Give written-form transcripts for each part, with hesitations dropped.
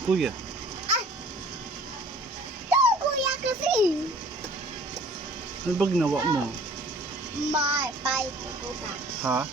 Kuya. Ito, kuya kasi. Ano ba ginawa mo? My bike go back. Ha?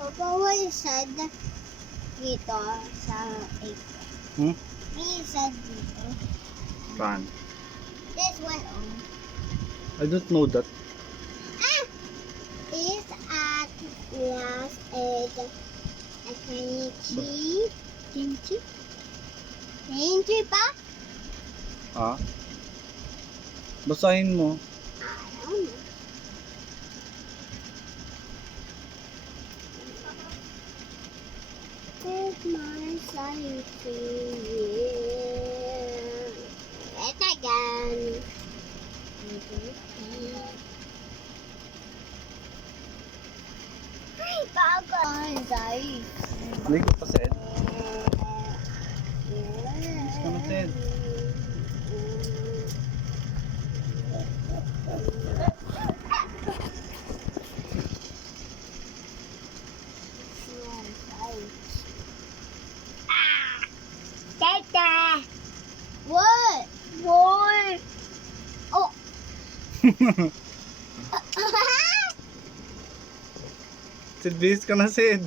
Papa, what you said dito sa apron? Hmm? He said dito. Saan? This one on. I don't know that. Ah! Is at last egg. A kimchi. Kimchi? Kimchi pa? Ha? Basahin mo. I don't know. Here's my side to you. It again. Ay, bago. Ay, Hindi ko pa said. Hindi ko na said. Tata! What? What? Oh! Sid, bihis ka na, Sid.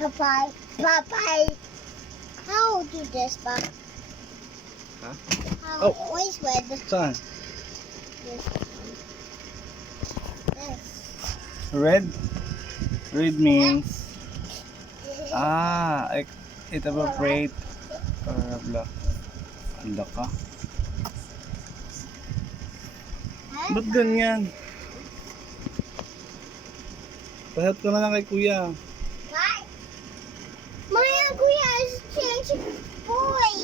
Papay. Papay. How do this, Pop? Ha? How? Oh. Always with Saan? this one. This. Red? Red means... it evaporate. Blah. Handa ka. Ba't ganyan? Pahat ka na lang kay kuya. What? Maya, kuya is changing boy.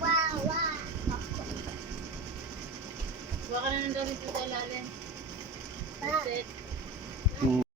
Wow. Baka na ng damit sa ilalim. That's it.